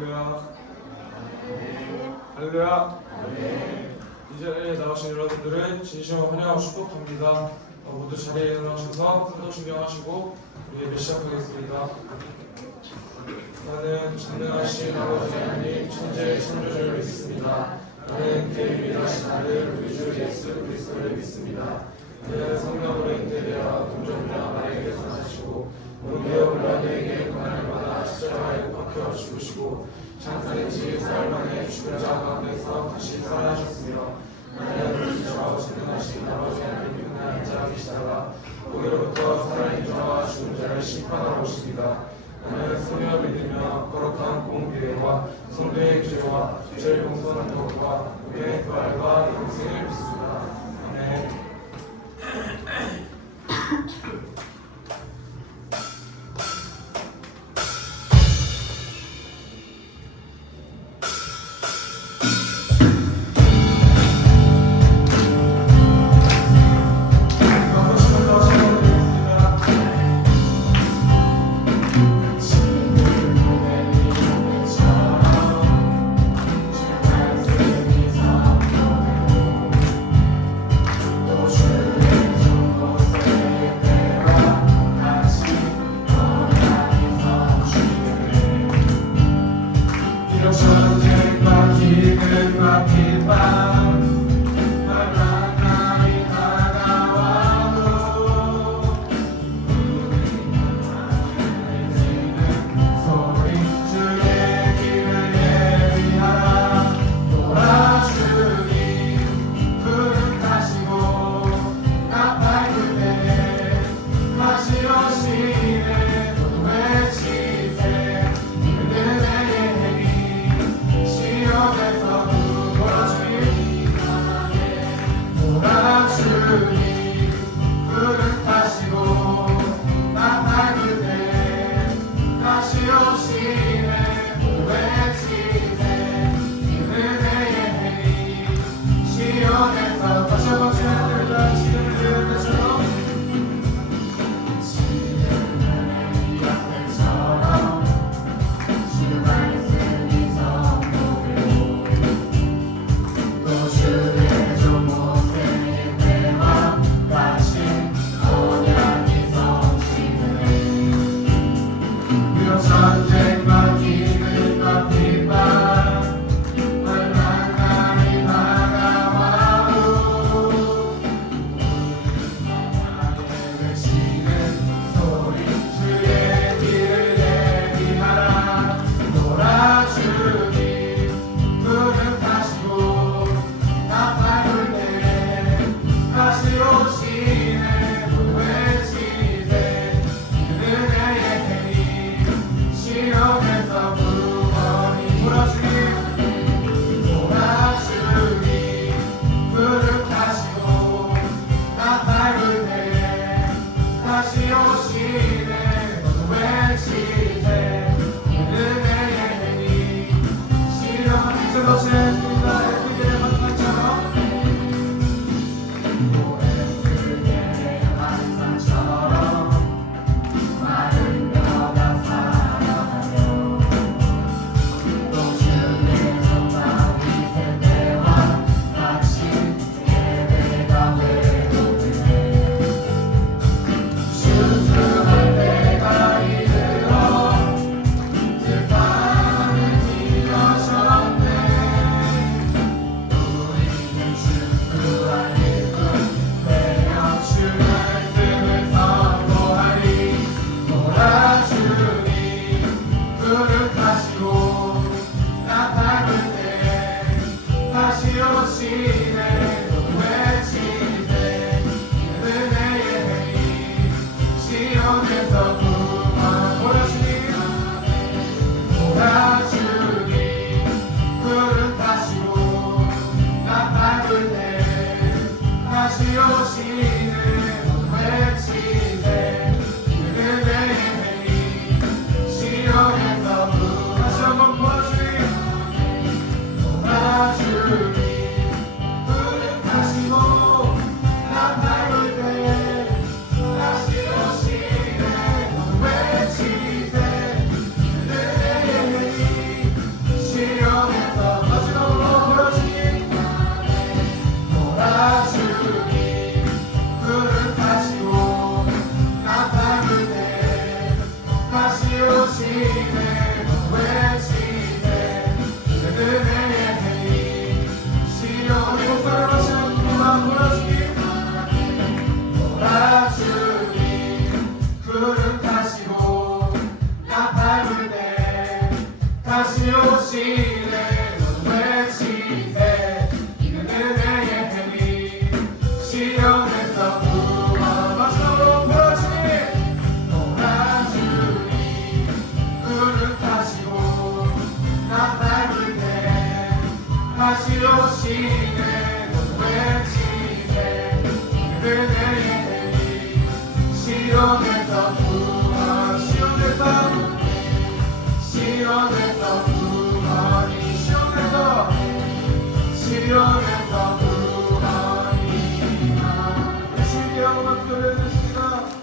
할렐루야. 할렐루야. 이 자리에 나오신 여러분들은 진심으로 환영하고 축복합니다. 모두 자리에 일어나셔서 성도 신경하시고 우리 예배 시작하겠습니다. 나는 전능하신 아버지 하나님 천지의 창조주를 믿습니다. 나는 그의 위대하신 아들 우리 주 예수 그리스도를 믿습니다. 그는 성령으로 잉태되어 동정녀 마리아에게서 나시고 본디오 빌라도에게 고난을 받아 십자가에 못 박혀 죽으시고 장사된 지 4일 만에 죽은 자 가운데서 다시 살아나셨으며 하나님의 주와 전능하신 아버지 하나님 하나님 자 계시다가 거기로부터 살아있는 자와 죽은 자를 심판하러 오십니다. 나는 성령을 믿으며 거룩한 공교회와 성도의 교제와 죄를 용서하는 것과 우리의 부활과 영생을 믿습니다. 아멘. 시험에서 구원주님 다시 오시네 넌 외치세 이는 은혜의 해리 시온에서 구원 마지막으로 보여주니 놀아주니 구름 타시고 나 밟을 때 다시 오시네 넌 외치세 이는 은혜의 해리 시온에서 구원 시온에서 구원이 시온에서 구원이 주님께 한번 돌려주십니다.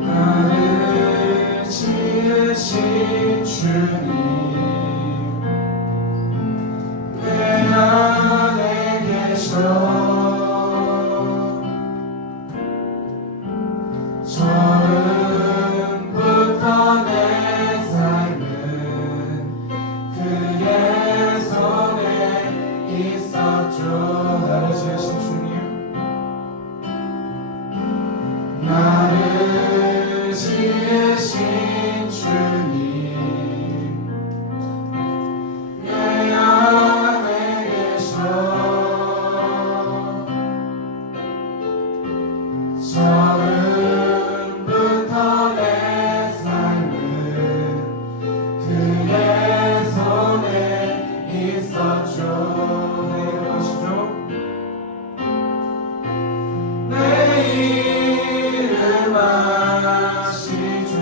나를 지으신 주님 내 안에 계셔 처음부터 내 삶은 그의 손에 있었죠. 나를 지으신 주님 나를 지으신 주님 내 안에 계셔 처음부터 내 삶은 그의 손에 있었죠. 내 이름 아시죠?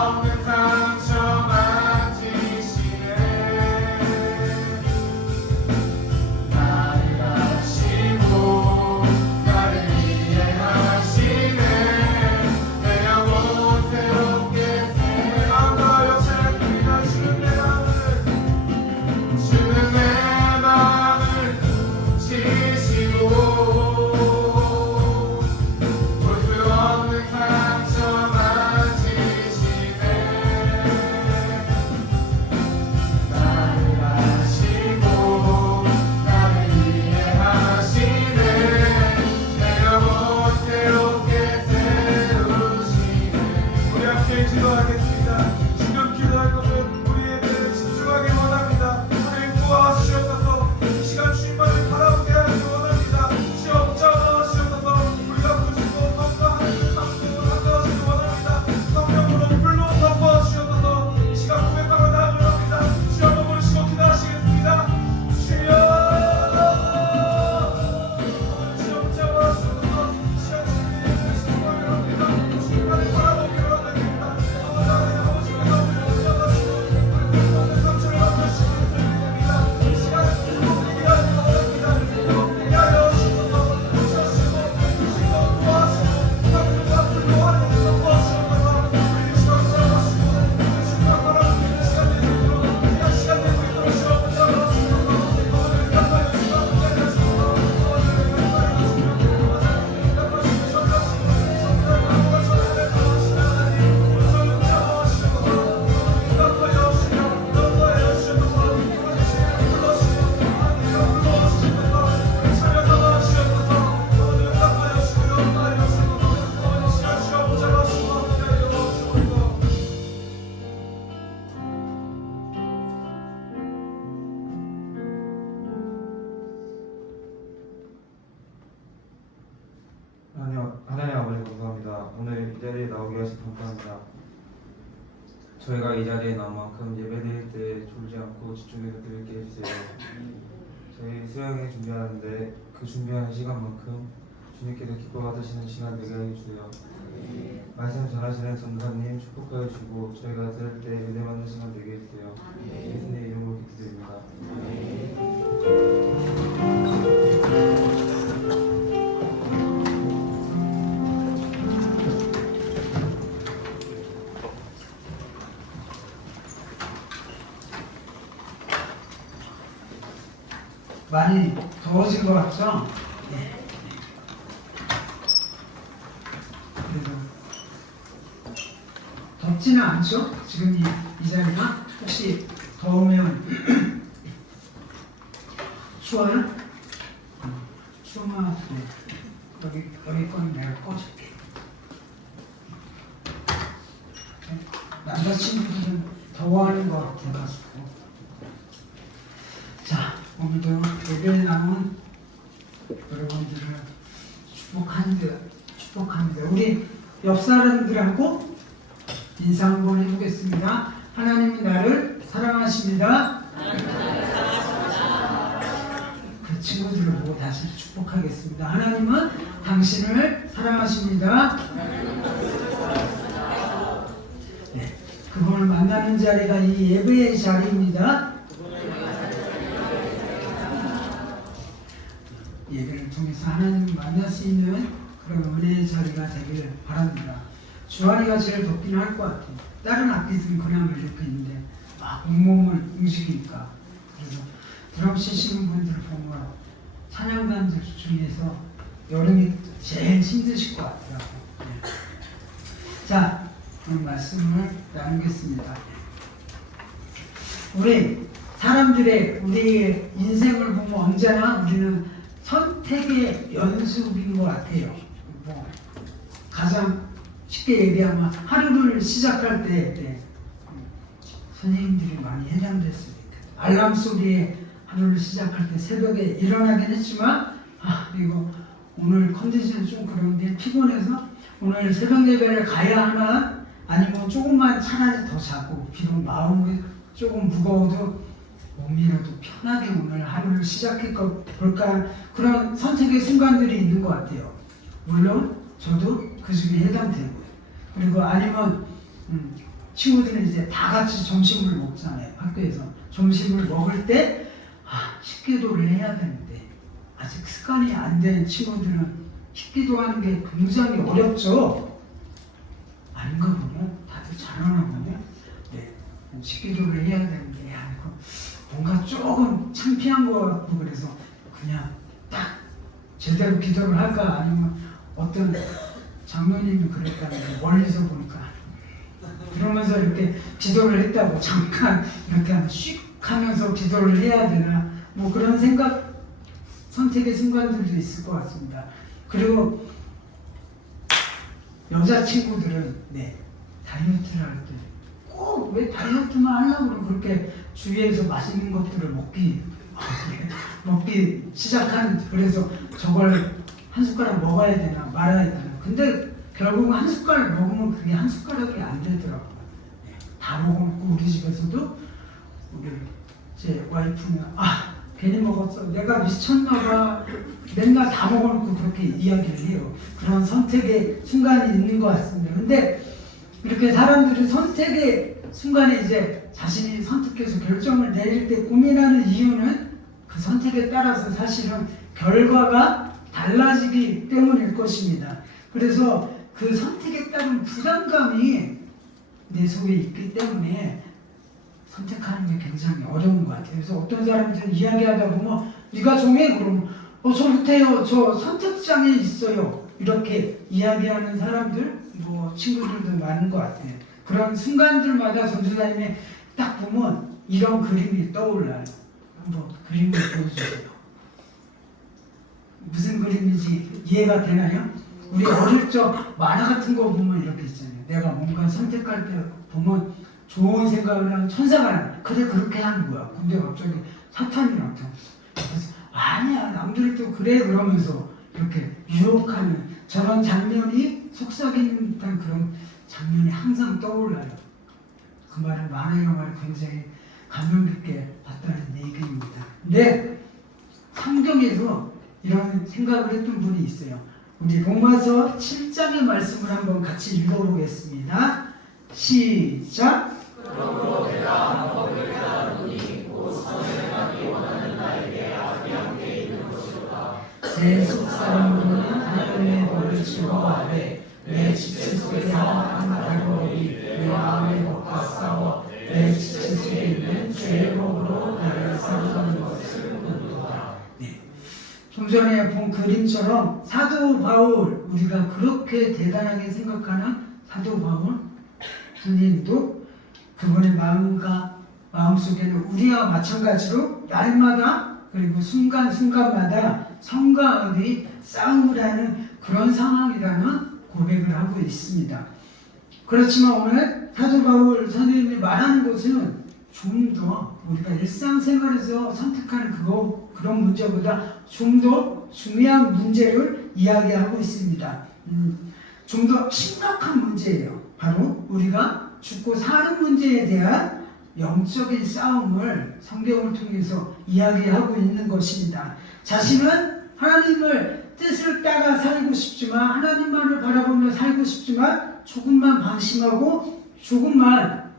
없는 상처 만지시네 나를 아시고 나를 이해하시네 내 영혼 새롭게 새어가요 새롭게 주는 내 맘을 지시고 기도하겠습니다. 지금 기도할 것은 우리에게 집중하기 원합니다. 우리 구하시옵소서. 이 시간 주님만을 바라보게 하기 원합니다. 주여 붙잡아주옵소서. 우리가 부르시고 덮어하는 상태로 덮어주시기 원합니다. 성령으로 불로 덮어주옵소서. 이 시간 고백하며 나아가려 합니다. 주여 한번 부르시고 기도하시겠습니다. 주여 주여 붙잡아주옵소서. 이 시간 주님의 신령을 합니다. 주님만을 바라보게 원합니다. 하나님 아버지 감사합니다. 오늘 이 자리에 나오게 하셔서 감사합니다. 저희가 이 자리에 나온 만큼 예배드릴 때 졸지 않고 집중해서 드릴게 해주세요. 저희 수양회 준비하는데 그 준비하는 시간만큼 주님께서 기뻐 받으시는 시간 되게 해주세요. 말씀 전하시는 전사님 축복하여 주시고 저희가 들을 때 은혜 받는 시간 되게 해주세요. 예수님의 이름으로 기도드립니다. 많이 더워진 것 같죠? 네. 그래도 덥지는 않죠? 지금 이 자리가 혹시 더우면 추워요? 추우면 네. 여기 건 내가 꺼줄게. 네. 남자친구들은 더워하는 것 같아가지고. 자, 오늘도 예배에 나온 여러분들을 축복합니다. 우리 옆 사람들하고 인사 한번 해보겠습니다. 하나님이 나를 사랑하십니다. 그 친구들을 보고 다시 축복하겠습니다. 하나님은 당신을 사랑하십니다. 네, 그분을 만나는 자리가 이 예배의 자리입니다. 예배를 통해서 하나님을 만날 수 있는 그런 은혜의 자리가 되기를 바랍니다. 주한이가 제일 덥긴 할 것 같아요. 다른 악기들은 그나마 이렇게 있는데 막 온몸을 움직이니까. 그래서 드럼 치시는 분들 보면 찬양단들 중에서 여름이 제일 힘드실 것 같더라고요. 네. 자, 오늘 말씀을 나누겠습니다. 우리 사람들의 우리의 인생을 보면 언제나 우리는 선택의 연습인 것 같아요. 뭐 가장 쉽게 얘기하면 하루를 시작할 때 선생님들이 많이 해당됐으니까 알람 소리에 하루를 시작할 때 새벽에 일어나긴 했지만 이거 오늘 컨디션이 좀 그런데 피곤해서 오늘 새벽 예배를 가야 하나 아니면 조금만 차라리 더 자고 비록 마음이 조금 무거워도 몸이라도 편하게 오늘 하루를 시작해 볼까 그런 선택의 순간들이 있는 것 같아요. 물론 저도 그 중에 해당되고요. 그리고 아니면 친구들은 이제 다 같이 점심을 먹잖아요. 학교에서 점심을 먹을 때 식기도를 해야 되는데 아직 습관이 안 된 친구들은 식기도하는 게 굉장히 어렵죠. 아닌가 보면 다들 잘하나 보면 네, 식기도를 해야 되는데 뭔가 조금 창피한 것 같고 그래서 그냥 딱 제대로 기도를 할까 아니면 어떤 장로님이 그랬다는데 멀리서 보니까 그러면서 이렇게 기도를 했다고 잠깐 이렇게 슉 하면서 기도를 해야 되나 뭐 그런 생각 선택의 순간들도 있을 것 같습니다. 그리고 여자친구들은 네 다이어트를 할 때 꼭 왜 다이어트만 하려고 그러면 그렇게 주위에서 맛있는 것들을 먹기 시작하는 그래서 저걸 한 숟가락 먹어야 되나 말아야 되나 근데 결국은 한 숟가락 먹으면 그게 한 숟가락이 안 되더라고요. 네, 다 먹어놓고 우리 집에서도 우리 제 와이프는 괜히 먹었어 내가 미쳤나봐 맨날 다 먹어놓고 그렇게 이야기를 해요. 그런 선택의 순간이 있는 것 같습니다. 근데 이렇게 사람들이 선택의 순간에 이제 자신이 선택해서 결정을 내릴 때 고민하는 이유는 그 선택에 따라서 사실은 결과가 달라지기 때문일 것입니다. 그래서 그 선택에 따른 부담감이 내 속에 있기 때문에 선택하는 게 굉장히 어려운 것 같아요. 그래서 어떤 사람들은 이야기하다 보면 네가 정해 그러면 저 못해요. 저 선택장애 있어요. 이렇게 이야기하는 사람들 뭐 친구들도 많은 것 같아요. 그런 순간들마다 전도사님이 딱 보면 이런 그림이 떠올라요. 한번 그림을 보여주세요. 무슨 그림인지 이해가 되나요? 우리 어릴 적 만화 같은 거 보면 이렇게 있잖아요. 내가 뭔가 선택할 때 보면 좋은 생각을 하면 천사가 나. 그래 그렇게 하는 거야. 근데 갑자기 사탄이 나타나. 그래서 아니야 남들도 그래 그러면서 이렇게 유혹하는 저런 장면이 속삭이는 듯한 그런 장면이 항상 떠올라요. 그 말을 만화 영화를 굉장히 감명 깊게 봤다는 얘기입니다. 근데 성경에서 이런 생각을 했던 분이 있어요. 우리 로마서 7장의 말씀을 한번 같이 읽어보겠습니다. 시작. 그러므로 내가 법을 깨달으니 곧 선을 행하기 원하는 나에게 악이 함께 있는 것이로다. 내 속사람으로는 하나님의 법을 즐거워하되 내 지체 속에서 한 법이 내 마음의 법과 싸워 내 지체 속에 있는 죄의 법으로 나를 사로잡는 것을 본도다. 좀 전에 본 그림처럼 사도 바울 우리가 그렇게 대단하게 생각하는 사도 바울 선생님도 그분의 마음속에는 우리와 마찬가지로 날마다 그리고 순간순간마다 성과 의의 싸움을 하는 그런 상황이라는 고백을 하고 있습니다. 그렇지만 오늘 사도 바울 선생님이 말하는 것은 좀 더 우리가 일상생활에서 선택하는 그런 문제보다 좀 더 중요한 문제를 이야기하고 있습니다. 좀 더 심각한 문제예요. 바로 우리가 죽고 사는 문제에 대한 영적인 싸움을 성경을 통해서 이야기하고 있는 것입니다. 자신은 하나님을 뜻을 따라 살고 싶지만 하나님만을 바라보며 살고 싶지만 조금만 방심하고 조금만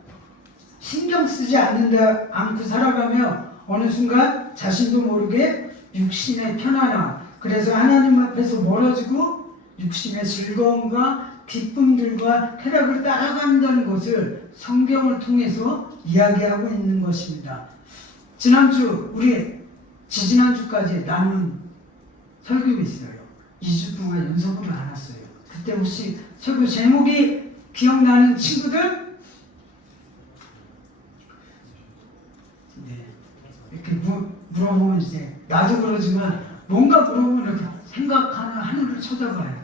신경 쓰지 않고 살아가며 어느 순간 자신도 모르게 육신의 편안함 그래서 하나님 앞에서 멀어지고 육신의 즐거움과 기쁨들과 쾌락을 따라간다는 것을 성경을 통해서 이야기하고 있는 것입니다. 지지난주까지 남은 설교가 있어요. 2주 동안 연속으로 안 왔어요. 그때 혹시 설교 제목이 기억나는 친구들? 네. 이렇게 물어보면 이제 나도 그러지만 뭔가 물어보면 이렇게 생각하는 하늘을 쳐다봐야 돼.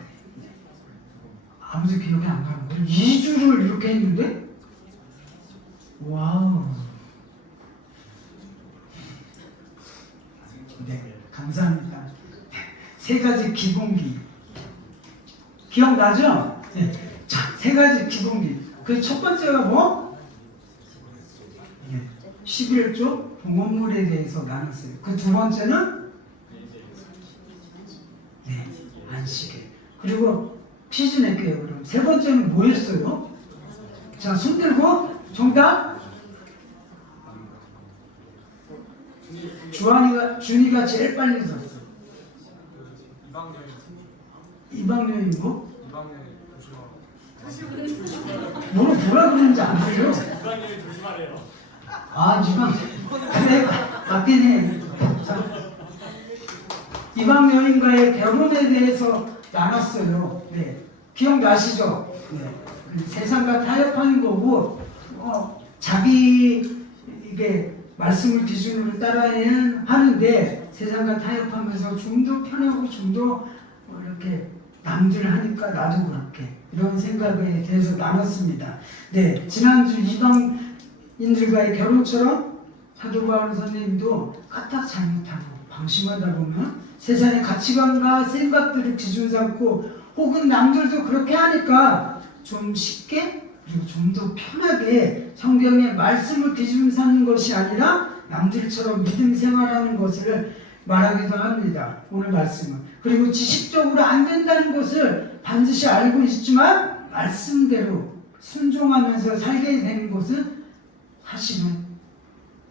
아무도 기억이 안 가는 거예요. 2주를 이렇게 했는데 와우. 네, 감사합니다. 3가지 기본기 기억나죠? 네. 자, 3가지 기본기. 그 첫 번째가 뭐? 네. 11조 봉헌물에 대해서 나눴어요. 그 두 번째는 네, 안식일. 그리고 퀴즈 낼게요. 그럼 세 번째는 뭐였어요? 자, 손 들고 정답. 준이가 제일 빨리 썼어. 이방년이고? 뭐라 그러는지 안 들려? 이방인이 조심하래요. 아, 그래, 맞긴 해. 자, 이방여인과의 결혼에 대해서 나눴어요. 네. 기억나시죠? 네. 세상과 타협하는 거고, 자기, 이게, 말씀을 기준으로 따라야 하는데, 세상과 타협하면서 좀 더 편하고 좀 더 이렇게 남들 하니까 나도 그렇게. 이런 생각에 대해서 나눴습니다. 네. 지난주 이방인들과의 결혼처럼 사도 바울 선생님도 까딱 잘못하고 방심하다 보면 세상의 가치관과 생각들을 기준 삼고 혹은 남들도 그렇게 하니까 좀 쉽게 그리고 좀 더 편하게 성경의 말씀을 기준 삼는 것이 아니라 남들처럼 믿음 생활하는 것을 말하기도 합니다. 오늘 말씀은. 그리고 지식적으로 안 된다는 것을 반드시 알고 있지만 말씀대로 순종하면서 살게 되는 것은 사실은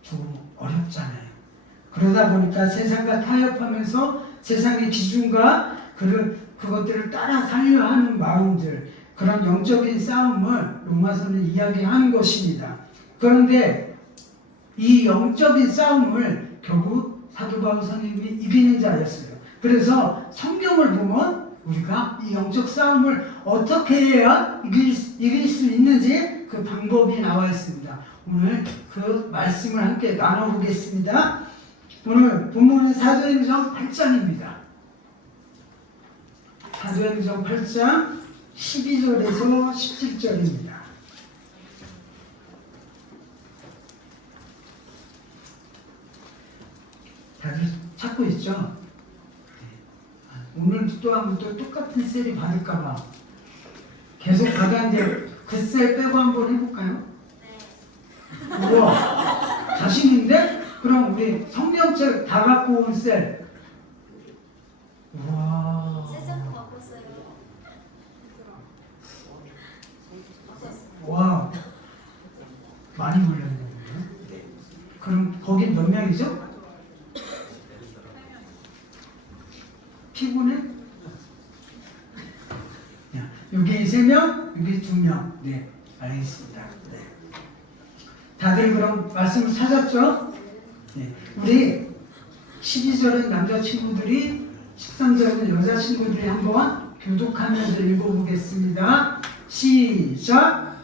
좀 어렵잖아요. 그러다 보니까 세상과 타협하면서 세상의 기준과 그것들을 따라 살려 하는 마음들, 그런 영적인 싸움을 로마서는 이야기하는 것입니다. 그런데 이 영적인 싸움을 결국 사도 바울 선생님이 이기는 자였어요. 그래서 성경을 보면 우리가 이 영적 싸움을 어떻게 해야 이길 수 있는지 그 방법이 나와 있습니다. 오늘 그 말씀을 함께 나눠보겠습니다. 오늘 본문은 사도행전 8장입니다. 사도행전 8장 12절에서 17절입니다. 다들 찾고 있죠? 오늘 또 한번 또 똑같은 셀이 받을까봐 계속 받았는데 그 셀 빼고 한번 해볼까요? 네. 우와, 자신인데? 그럼 우리 성경책 다 갖고 온 셀. 우와. 세상도 바꿨어요. 와, 많이 몰렸네요. 그럼 거긴 몇 명이죠? 피곤해? 야, 여기 3명, 여기 2명. 네, 알겠습니다. 네. 다들 그럼 말씀을 찾았죠? 네. 우리 12절은 남자친구들이, 13절은 여자친구들이 한번 교독하면서 읽어보겠습니다. 시작!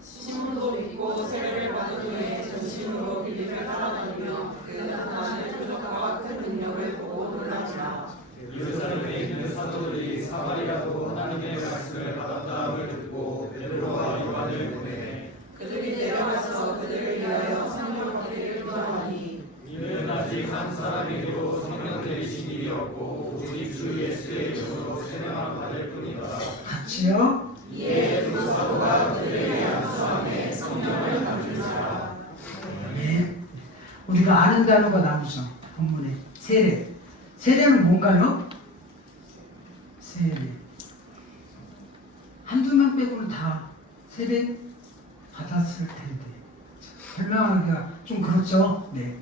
신문도 믿고 세례를 받은 후에 전심으로 빌립을 따라다니며 그 나타나는 표적과 큰 능력을 보고 놀라지라. 예루살렘에 있는 사도들이 사마리아도 하나님의 말씀을 받았다함을 듣고 베드로와 요한을 보내매 그들이 내려가서 그들을 위하여 성령 받기를 기도하니 이는 아직 한 사람에게도 성령 내리신 일이 없고 오직 주 예수의 이름으로 세례만 받을 뿐이다. 같이요. 이에 두 사도가 그들에게 안수하며 성령을 받으시라. 네. 우리가 아는 단어가 나오죠. 본문에. 세례. 세례는 뭔가요? 세례. 한두 명 빼고는 다 세례 받았을 텐데. 설명하기가 좀 그렇죠? 네.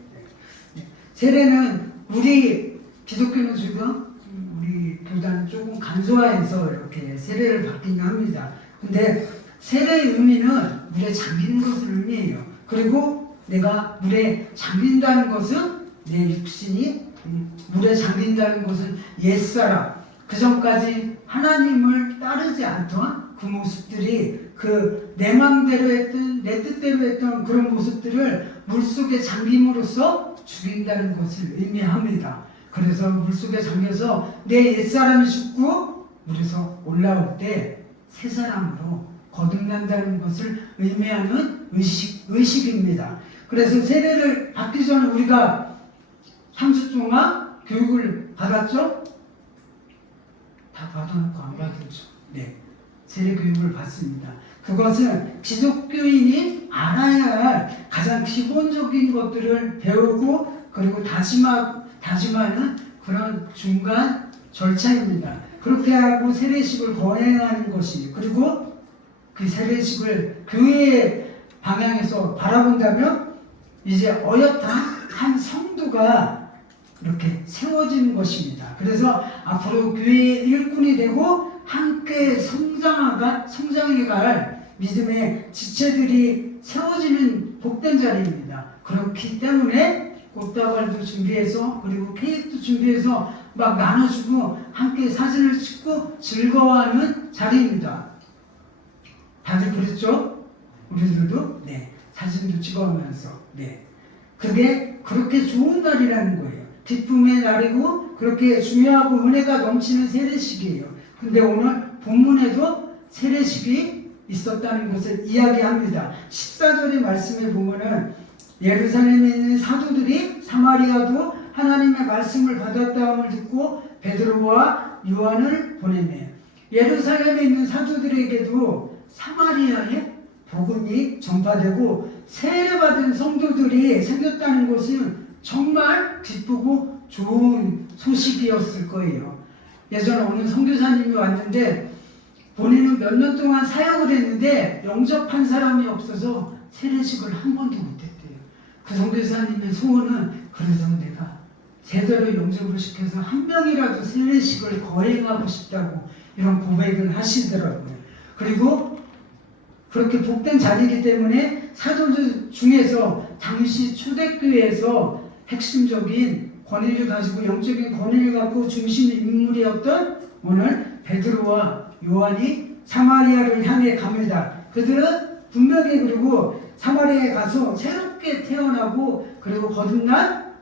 세례는 우리 기독교는 지금 우리 교단은 조금 간소화해서 이렇게 세례를 받긴 합니다. 근데 세례의 의미는 물에 잠기는 것을 의미해요. 그리고 내가 물에 잠긴다는 것은 내 육신이 물에 잠긴다는 것은 옛사람, 그 전까지 하나님을 따르지 않던 그 모습들이 그 내 맘대로 했던, 내 뜻대로 했던 그런 모습들을 물속에 잠김으로써 죽인다는 것을 의미합니다. 그래서 물속에 잠겨서 내 옛사람이 죽고 물에서 올라올 때 새 사람으로 거듭난다는 것을 의미하는 의식입니다. 그래서 세례를 받기 전에 우리가 3주 동안 교육을 받았죠? 다 받아놓고 안 받았죠? 네. 세례 교육을 받습니다. 그것은 기독교인이 알아야 할 가장 기본적인 것들을 배우고 그리고 다짐하는 그런 중간 절차입니다. 그렇게 하고 세례식을 거행하는 것이, 그리고 그 세례식을 교회의 방향에서 바라본다면 이제 어엿한 한 성도가 이렇게 세워지는 것입니다. 그래서 앞으로 교회의 일꾼이 되고 함께 성장해갈 믿음의 지체들이 세워지는 복된 자리입니다. 그렇기 때문에 꽃다발도 준비해서 그리고 케이크도 준비해서 막 나눠주고 함께 사진을 찍고 즐거워하는 자리입니다. 다들 그랬죠? 우리들도 네, 사진도 찍어가면서 네, 그게 그렇게 좋은 날이라는 거예요. 기쁨의 날이고 그렇게 중요하고 은혜가 넘치는 세례식이에요. 근데 오늘 본문에도 세례식이 있었다는 것을 이야기합니다. 14절의 말씀에 보면은 예루살렘에 있는 사도들이 사마리아도 하나님의 말씀을 받았다함을 듣고 베드로와 요한을 보내며, 예루살렘에 있는 사도들에게도 사마리아의 복음이 전파되고 세례받은 성도들이 생겼다는 것은 정말 기쁘고 좋은 소식이었을 거예요. 예전에 어느 선교사님이 왔는데 본인은 몇 년 동안 사역을 했는데 영접한 사람이 없어서 세례식을 한 번도 못했대요. 그 선교사님의 소원은 그래서 내가 제대로 영접을 시켜서 한 명이라도 세례식을 거행하고 싶다고 이런 고백을 하시더라고요. 그리고 그렇게 복된 자리이기 때문에 사도들 중에서 당시 초대교회에서 핵심적인 권위를 가지고 영적인 권위를 갖고 중심 인물이었던 오늘 베드로와 요한이 사마리아를 향해 갑니다. 그들은 분명히 그리고 사마리아에 가서 새롭게 태어나고 그리고 거듭난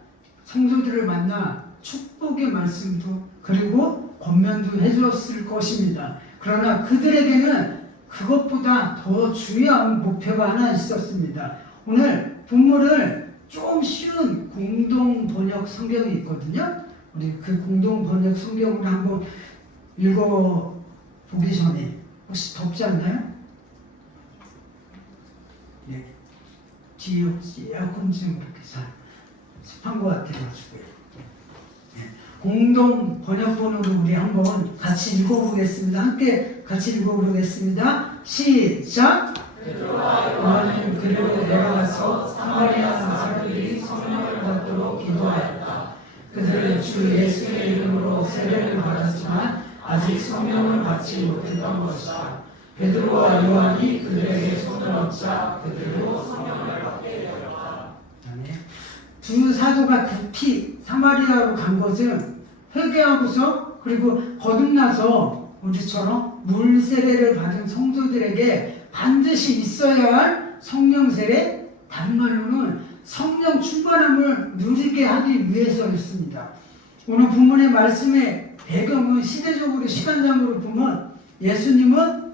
성도들을 만나 축복의 말씀도 그리고 권면도 해주었을 것입니다. 그러나 그들에게는 그것보다 더 중요한 목표가 하나 있었습니다. 오늘 본문을 좀 쉬운 공동 번역 성경이 있거든요. 우리 그 공동 번역 성경을 한번 읽어보기 전에 혹시 덥지 않나요? 네. 뒤에 혹시 에어컨 좀 이렇게 잘 습한 것 같아가지고요. 네. 공동 번역본으로 우리 한번 같이 읽어보겠습니다. 함께 같이 읽어보겠습니다. 시작! 요한은 그리로 내려가서 사마리아 사람들이 성령을 받도록 기도하였다. 그들은 주 예수의 이름으로 세례를 받았지만 아직 성령을 받지 못했던 것이다. 베드로와 요한이 그들에게 손을 얹자 그들도 성령을 받게 되었다. 두 사도가 급히 사마리아로 간 것은 회개하고서 그리고 거듭나서 우리처럼 물 세례를 받은 성도들에게 반드시 있어야 할 성령 세례, 다른 말로는 성령 충만함을 누리게 하기 위해서였습니다. 오늘 본문의 말씀의 배경은 시대적으로 시간상으로 보면 예수님은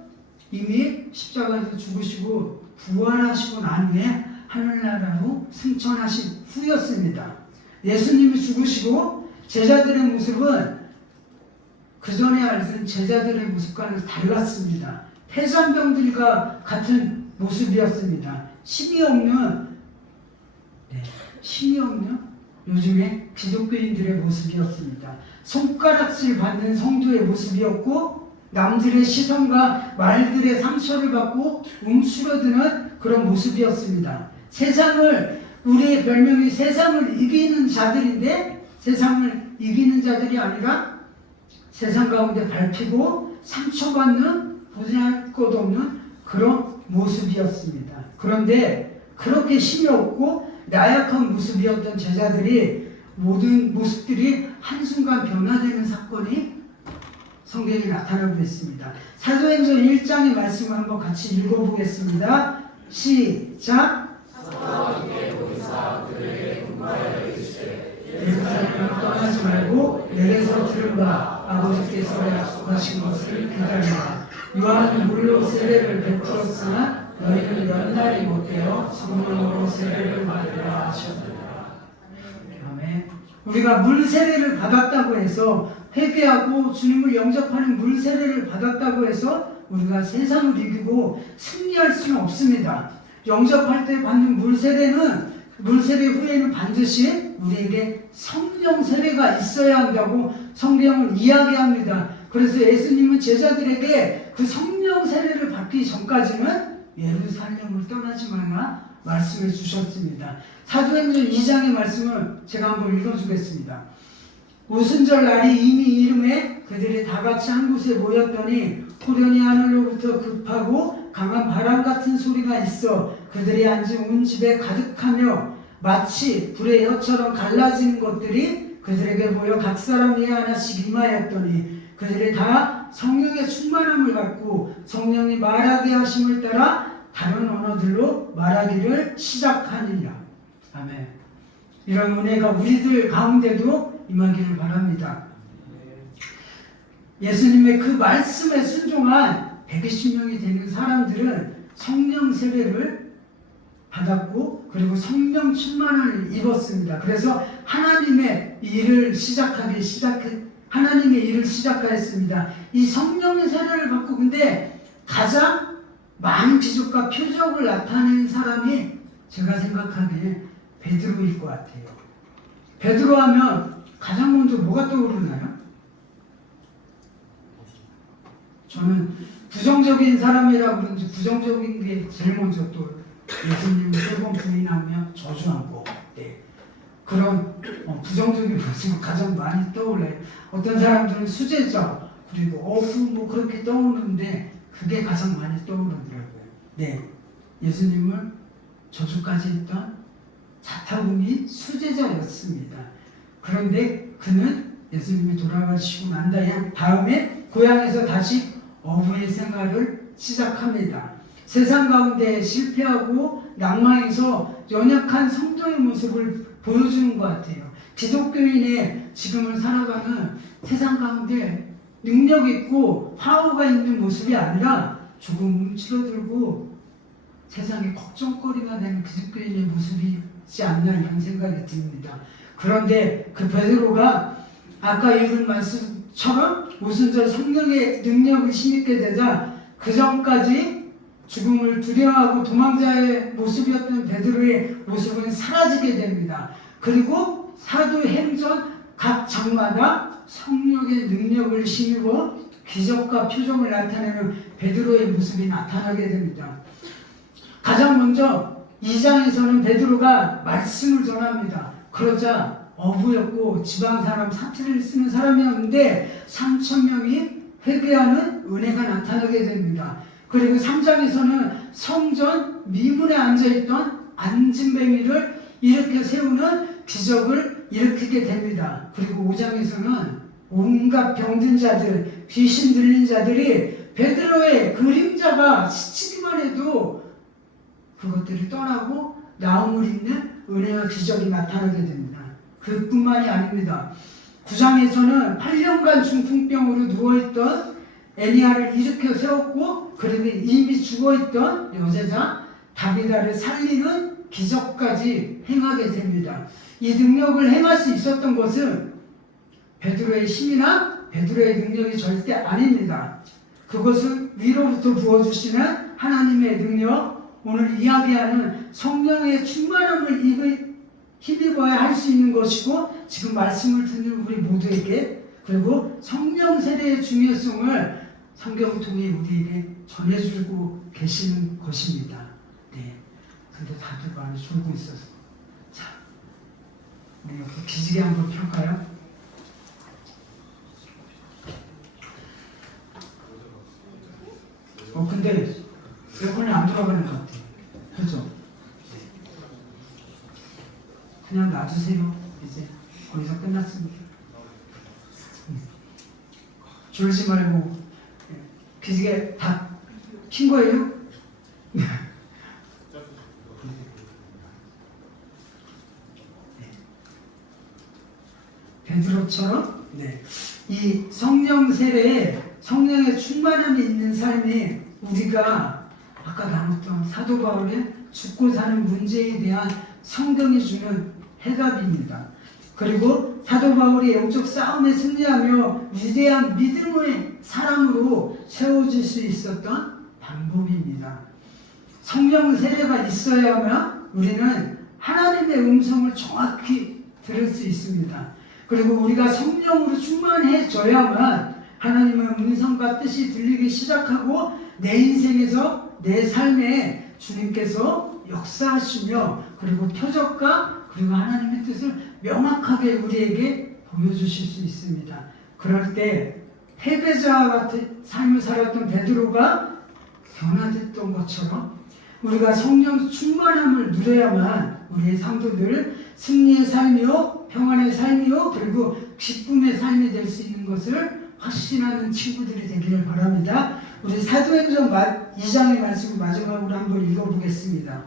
이미 십자가에서 죽으시고 부활하시고 난 후에 하늘나라로 승천하신 후였습니다. 예수님이 죽으시고 제자들의 모습은 그 전에 알던 제자들의 모습과는 달랐습니다. 폐산병들과 같은 모습이었습니다. 힘이 없는 요즘의 기독교인들의 모습이었습니다. 손가락질 받는 성도의 모습이었고 남들의 시선과 말들의 상처를 받고 움츠러드는 그런 모습이었습니다. 우리의 별명이 세상을 이기는 자들인데 세상을 이기는 자들이 아니라 세상 가운데 밟히고 상처받는 보잘 것 없는 그런 모습이었습니다. 그런데 그렇게 힘이 없고 나약한 모습이었던 제자들이 모든 모습들이 한순간 변화되는 사건이 성경에 나타나고 있습니다. 사도행전 1장의 말씀을 한번 같이 읽어보겠습니다. 시작! 예루살렘을 떠나지 말고 내게서 들은 바 아버지께서 약속하신 것을 기다리라. 요한은 물로 세례를 베풀었으나 너희는 연날이 못되어 성령으로 세례를 받으라 하셨느니라. 아멘. 우리가 물 세례를 받았다고 해서 회개하고 주님을 영접하는 물 세례를 받았다고 해서 우리가 세상을 이기고 승리할 수는 없습니다. 영접할 때 받는 물 세례 후에는 반드시 우리에게 성령 세례가 있어야 한다고 성경은 이야기합니다. 그래서 예수님은 제자들에게 그 성령 세례를 받기 전까지는 예루살렘을 떠나지 말라 말씀해 주셨습니다. 사도행전 2장의 말씀을 제가 한번 읽어주겠습니다. 오순절 날이 이미 이름에 그들이 다 같이 한 곳에 모였더니 호련히 하늘로부터 급하고 강한 바람 같은 소리가 있어 그들이 앉은 온 집에 가득하며 마치 불의 혀처럼 갈라진 것들이 그들에게 보여 각 사람 위에 하나씩 임하였더니 그들이 다 성령의 충만함을 받고 성령이 말하게 하심을 따라 다른 언어들로 말하기를 시작하니라. 아멘. 이런 은혜가 우리들 가운데도 임하기를 바랍니다. 예수님의 그 말씀에 순종한 120명이 되는 사람들은 성령 세례를 받았고 그리고 성령 충만을 입었습니다. 그래서 하나님의 일을 시작하였습니다. 이 성령의 세례를 받고 근데 가장 많은 기적과 표적을 나타낸 사람이 제가 생각하기에 베드로일 것 같아요. 베드로 하면 가장 먼저 뭐가 떠오르나요? 저는 부정적인 사람이라고 그런지 부정적인 게 제일 먼저 또 예수님을 3번 부인하며 저주하고 그런 부정적인 모습이 가장 많이 떠올라요. 어떤 사람들은 수제자 그리고 어부 뭐 그렇게 떠오르는데 그게 가장 많이 떠오르더라고요. 네, 예수님을 저주까지 했던 자타공이 수제자였습니다. 그런데 그는 예수님이 돌아가시고 난 다음에 고향에서 다시 어부의 생활을 시작합니다. 세상 가운데 실패하고 낭망해서 연약한 성도의 모습을 보여주는 것 같아요. 기독교인의 지금을 살아가는 세상 가운데 능력 있고 파워가 있는 모습이 아니라 조금 움츠러들고 세상에 걱정거리가 되는 기독교인의 모습이지 않나 이런 생각이 듭니다. 그런데 그 베드로가 아까 읽은 말씀처럼 오순절 성령의 능력을 힘입게 되자 그 전까지 죽음을 두려워하고 도망자의 모습이었던 베드로의 모습은 사라지게 됩니다. 그리고 사도행전 각 장마다 성령의 능력을 힘입어 기적과 표정을 나타내는 베드로의 모습이 나타나게 됩니다. 가장 먼저 2장에서는 베드로가 말씀을 전합니다. 그러자 어부였고 지방사람 사투리를 쓰는 사람이었는데 3,000명이 회개하는 은혜가 나타나게 됩니다. 그리고 3장에서는 성전 미문에 앉아있던 안진뱅이를 일으켜 세우는 기적을 일으키게 됩니다. 그리고 5장에서는 온갖 병든 자들, 귀신 들린 자들이 베드로의 그림자가 스치기만 해도 그것들이 떠나고 나음을 입는 은혜와 기적이 나타나게 됩니다. 그뿐만이 아닙니다. 9장에서는 8년간 중풍병으로 누워있던 엘리야를 일으켜 세웠고 그리고 이미 죽어있던 여제자 다비다를 살리는 기적까지 행하게 됩니다. 이 능력을 행할 수 있었던 것은 베드로의 힘이나 베드로의 능력이 절대 아닙니다. 그것은 위로부터 부어주시는 하나님의 능력, 오늘 이야기하는 성령의 충만함을 힘입어야 할 수 있는 것이고 지금 말씀을 듣는 우리 모두에게 그리고 성령 세례의 중요성을 성경을 통해 우리에게 전해주고 계시는 것입니다. 네. 근데 다들 많이 졸고 있어서 자, 우리 이렇게 기지개 한번 펴볼까요? 근데 에어컨이 안 돌아가는 것 같아요. 그렇죠? 그냥 놔주세요. 이제 거기서 끝났습니다. 졸지 말고 기지개 다 킨 거예요? 베드로처럼 이 성령 세례에 성령의 충만함이 있는 삶이 우리가 아까 나눴던 사도 바울의 죽고 사는 문제에 대한 성경이 주는 해답입니다. 그리고 사도 바울이 영적 싸움에 승리하며 위대한 믿음의 사람으로 세워질 수 있었던 방법입니다. 성령 세례가 있어야만 우리는 하나님의 음성을 정확히 들을 수 있습니다. 그리고 우리가 성령으로 충만해져야만 하나님의 음성과 뜻이 들리기 시작하고 내 인생에서 내 삶에 주님께서 역사하시며 그리고 표적과 그리고 하나님의 뜻을 명확하게 우리에게 보여주실 수 있습니다. 그럴 때 패배자 같은 삶을 살았던 베드로가 변화됐던 것처럼 우리가 성령 충만함을 누려야만 우리의 성도들 승리의 삶이요 평안의 삶이요 그리고 기쁨의 삶이 될 수 있는 것을 확신하는 친구들이 되기를 바랍니다. 우리 사도행전 2장의 말씀을 마지막으로 한번 읽어보겠습니다.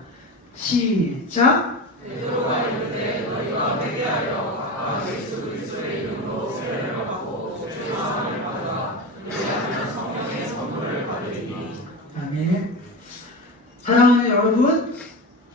시작. 베드로가 이르되 너희가 회개하여 각각 예수 그리스도의 이름으로 세례를 받고 죄 사함을 받아 그리하면 성령의 선물을 받으리니. 아멘. 사랑하는 여러분,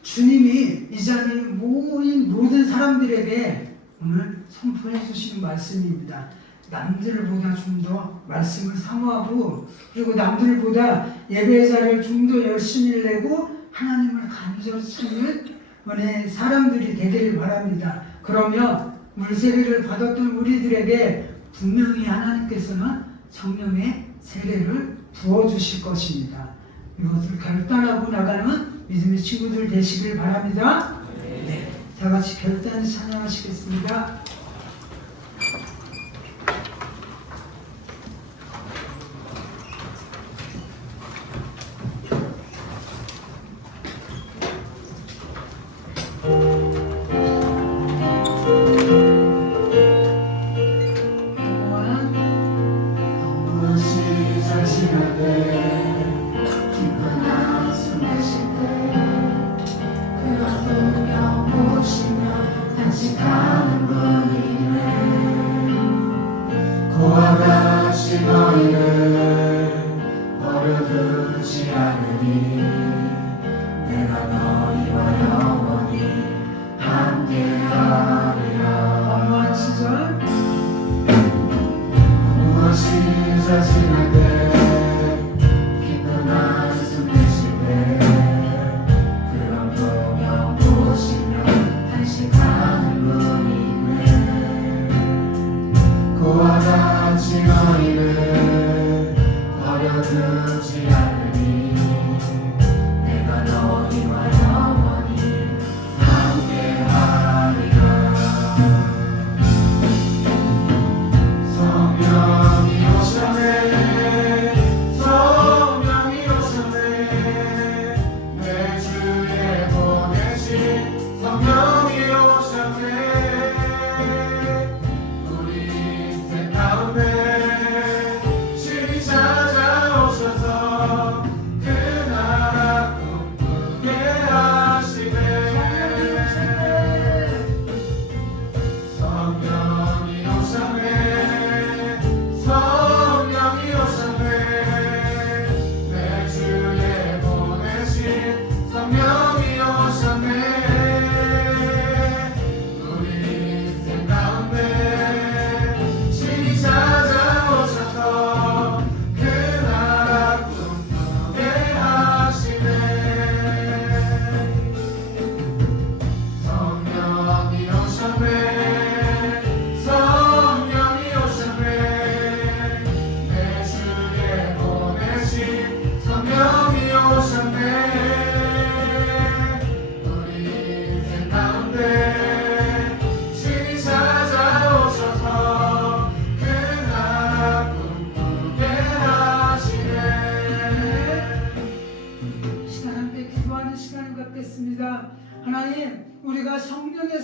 주님이 이 자리에 모인 모든 사람들에게 오늘 선포해 주시는 말씀입니다. 남들보다 좀 더 말씀을 사모하고 그리고 남들보다 예배 자리를 좀 더 열심히 내고 하나님을 간절히 찾는 은혜의 사람들이 되기를 바랍니다. 그러면 물세례를 받았던 우리들에게 분명히 하나님께서는 성령의 세례를 부어주실 것입니다. 이것을 결단하고 나가는 믿음의 친구들 되시길 바랍니다. 네, 다 같이 결단을 찬양하시겠습니다. 그와 같이 너희를 버려두지 않으니 내가 너희와 영원히 함께하리라. 무엇이 자신에게 기쁜 한숨 내쉴 때 그런 동영 보시며 탄식하는 분이 그와 같이 너희를 버려두지 않으니 내가 너희와 영원히 함께하리라. 성령이 오셨네 성령이 오셨네 내 주에 보내신 성령이 오셨네 하나님, 우리가 성령의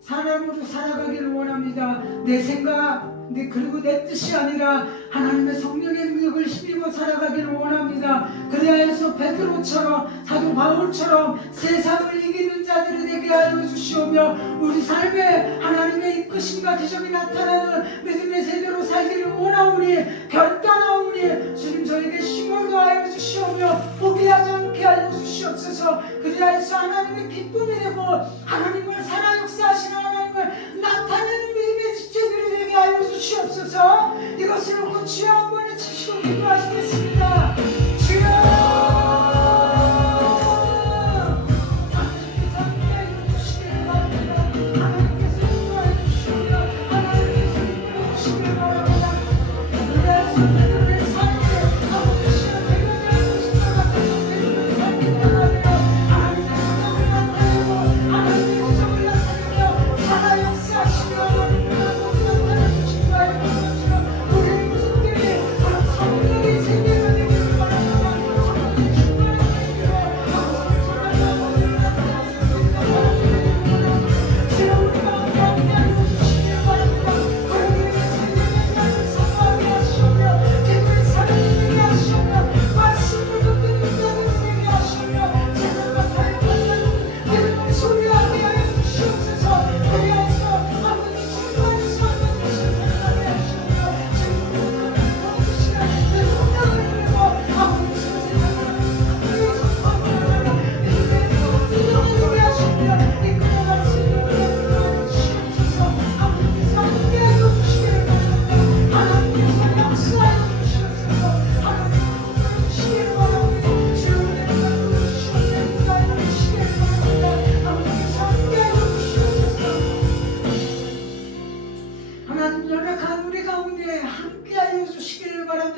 사람으로 살아가기를 원합니다. 내 생각, 그리고 내 뜻이 아니라 하나님의 성령의 능력을 힘입어 살아가기를 원합니다. 그래야해서 베드로처럼 사도 바울처럼 세상을 이기는 자들이 되게 하여 주시오며 우리 삶에 하나님의 이끄심과 기적이 나타나는 믿음의 세대로 살기를 원하오니 결단하오니 주님 저에게 힘을 더하여 주시오며 포기하지 않게 하여 주시옵소서. 그래야해서 하나님의 기쁨이 되고 하나님을 살아 역사하시는 하나님을 나타내는 믿음의 지체들이 되게 하여 주시옵소서. 이것을 놓고 주여 한 번에 치시고 기도하시겠습니다. 주여 하나님께서 함께 해주시기를 바랍니다.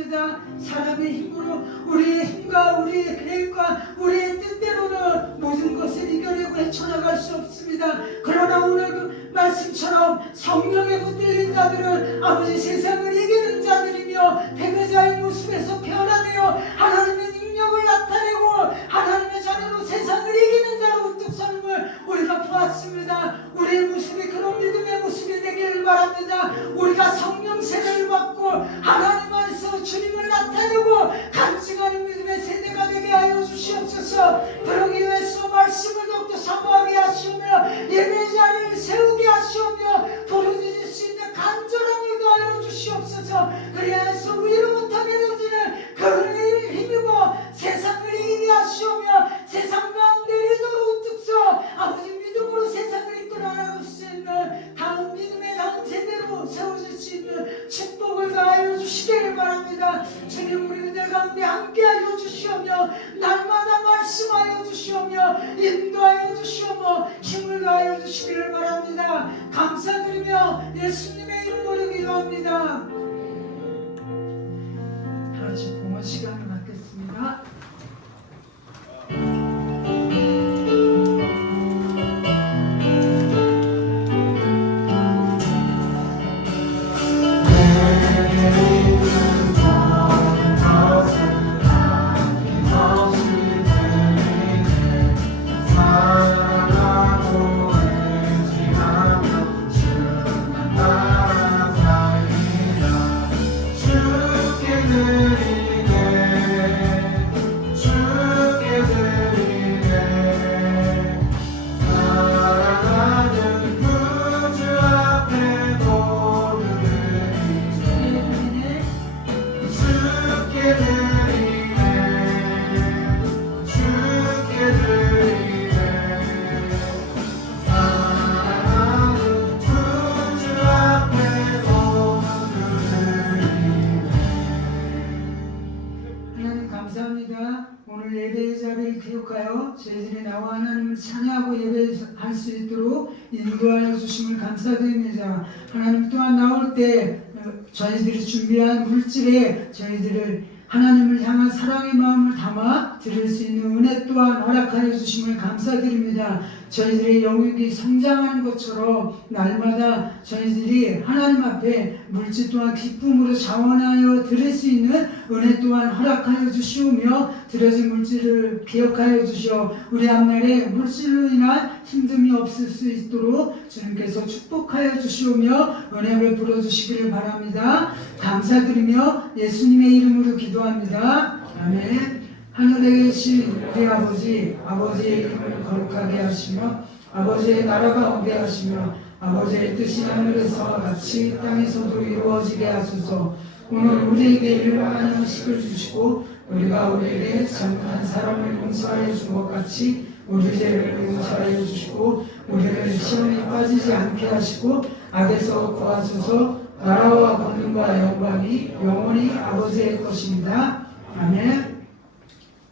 바랍니다. 사람의 힘으로 우리의 힘과 우리의 계획과 우리의 뜻대로는 모든 것을 이겨내고 헤쳐나갈 수 없습니다. 그러나 오늘 그 말씀처럼 성령에 붙들린 자들은 아버지 세상을 이기는 자들이며 패배자의 모습에서 변화되어 하나님의 능력을 나타내고 하나님의 자녀로 세상을 이기는 자로 우뚝 서는 걸 우리가 보았습니다. 우리의 모습이 그런 믿음의 모습이 되기를 바랍니다. 우리가 성령 세례를 받고 하나님 안에서 주님을 나타내고 간증하는 믿음의 세대가 되게 하여 주시옵소서. 그러기 위해서 말씀을 더욱더 사모하게 하시오며 예배 자리를 세우게 하시오며 부르짖을 수 있는 간절함을 더하여 주시옵소서. 그래야 해서 위로부터 내려지는 그의 힘이고 세상을 이기게 하시오며 세상 가운데 리더로 우뚝 서 아버지 믿음으로 세상을 이끌어 나갈 수 있는 다음 믿음의 다음 세대로 세워질 수 있는 축복을 다하여 주시기를 바랍니다. 주님 우리 그들 가운데 함께하여 주시오며 날마다 말씀하여 주시오며 인도하여 주시오며 힘을 다하여 주시기를 바랍니다. 감사드리며 예수님의 이름으로 기도합니다. 다 같이 봉헌 시간을 갖겠습니다. 오늘 예배의 자리를 기억하여 저희들이 나와 하나님을 찬양하고 예배할 수 있도록 인도하여 주심을 감사드립니다. 하나님 또한 나올 때 저희들이 준비한 물질에 저희들을 하나님을 향한 사랑의 마음을 담아 드릴 수 있는 은혜 또한 허락하여 주심을 감사드립니다. 저희들의 영역이 성장하는 것처럼 날마다 저희들이 하나님 앞에 물질 또한 기쁨으로 자원하여 드릴 수 있는 은혜 또한 허락하여 주시오며 드려진 물질을 기억하여 주시어 우리 앞날에 물질로 인한 힘듦이 없을 수 있도록 주님께서 축복하여 주시오며 은혜 베풀어 주시기를 바랍니다. 감사드리며 예수님의 이름으로 기도합니다. 아멘. 하늘에 계신 우리 아버지, 아버지의 이름을 거룩하게 하시며 아버지의 나라가 오게 하시며 아버지의 뜻이 하늘에서와 같이 땅에서도 이루어지게 하소서. 오늘 우리에게 일용할 음식을 주시고 우리가 우리에게 잘못한 사람을 용서하여 준 것 같이 우리 죄를 용서하여 주시고 우리를 시험에 빠지지 않게 하시고 악에서 구하소서. 나라와 권능과 영광이 영원히 아버지의 것입니다. 아멘.